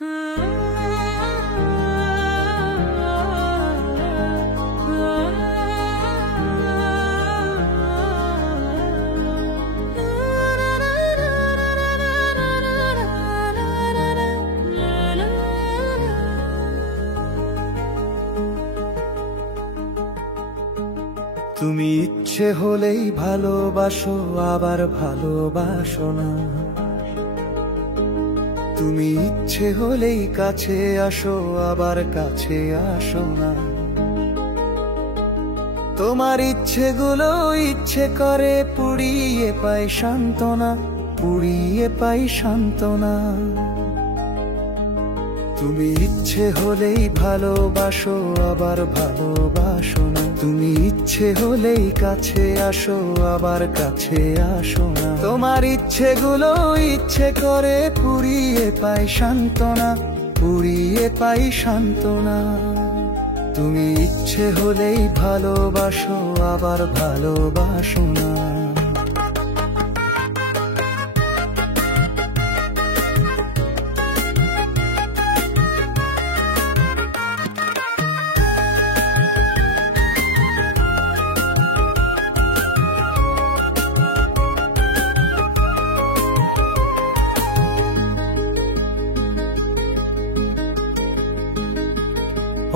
তুমি ইচ্ছে হলেই ভালোবাসো আবার ভালোবাসো না, তুমি ইচ্ছে হলেই কাছে আসো আবার কাছে আসো না। তোমার ইচ্ছেগুলো ইচ্ছে করে পুড়িয়ে পাই সান্ত্বনা, পুড়িয়ে পাই সান্ত্বনা। তুমি ইচ্ছে হলেই ভালোবাসো আবার ভালোবাসো না, তুমি ইচ্ছে হলেই কাছে আসো আবার কাছে আসো না। তোমার ইচ্ছেগুলো ইচ্ছে করে পুড়িয়ে পাই সান্ত্বনা, পুড়িয়ে পাই সান্ত্বনা। তুমি ইচ্ছে হলেই ভালোবাসো আবার ভালোবাসো না।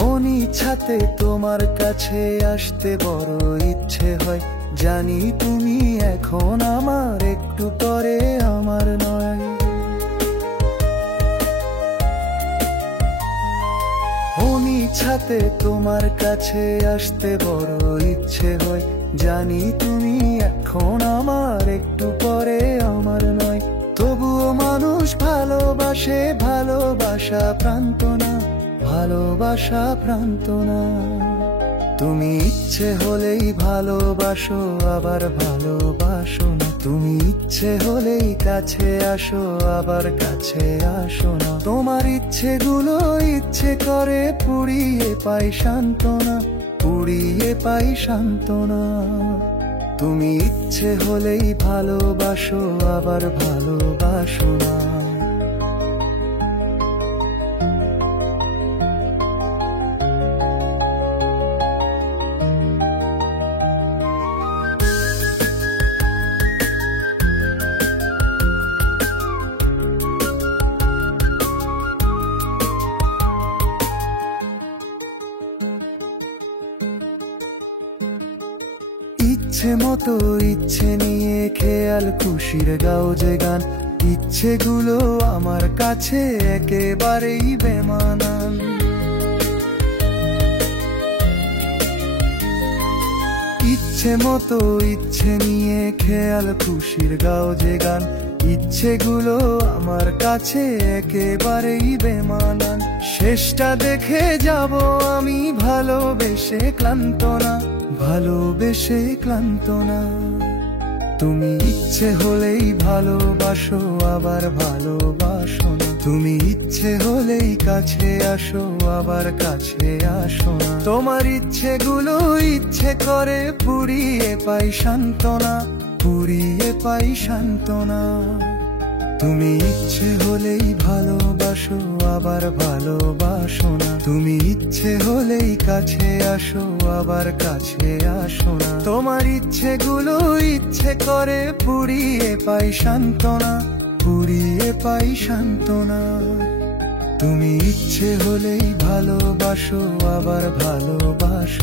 অনিচ্ছাতে তোমার কাছে আসতে বড় ইচ্ছে হয়, জানি তুমি এখন আমার, একটু পরে আমার নয়। অনিচ্ছাতে তোমার কাছে আসতে বড় ইচ্ছে হয়, জানি তুমি এখন আমার, একটু পরে আমার নয়। তবুও মানুষ ভালোবাসে, ভালোবাসা প্রান্তনা, ভালোবাসা প্রান্তনা। তুমি ইচ্ছে হলেই ভালোবাসো আবার ভালোবাসো না, তুমি ইচ্ছে হলেই কাছে আসো আবার কাছে আসো না। তোমার ইচ্ছেগুলো ইচ্ছে করে পুড়িয়ে পাই সান্ত্বনা, পুড়িয়ে পাই সান্ত্বনা। তুমি ইচ্ছে হলেই ভালোবাসো আবার ভালোবাসো না। ইচ্ছে মতো ইচ্ছে নিয়ে খেয়াল খুশির গাও যে গান, ইচ্ছেগুলো আমার কাছে একেবারেই বেমানান। ইচ্ছে মতো ইচ্ছে নিয়ে খেয়াল খুশির গাও যে গান, ইচ্ছেগুলো আমার কাছে একেবারেই বেমানান। শেষটা দেখে যাব আমি ভালোবেসে ক্লান্ত না, ভালোবেসে ক্লান্ত না। তুমি ইচ্ছে হলেই ভালোবাসো আবার ভালোবাসো না, তুমি ইচ্ছে হলেই কাছে আসো আবার কাছে আসো না। তোমার ইচ্ছেগুলো ইচ্ছে করে পুড়িয়ে পাই সান্ত্বনা, পুড়িয়ে পাই সান্ত্বনা। তুমি ইচ্ছে হলেই ভালোবাসো আবার ভালোবাসো না, তুমি ইচ্ছে হলেই কাছে আসো আবার কাছে আসো না। তোমার ইচ্ছেগুলো ইচ্ছে করে পুড়িয়ে পাই সান্ত্বনা, পুড়িয়ে পাই সান্ত্বনা। তুমি ইচ্ছে হলেই ভালোবাসো আবার ভালোবাসো।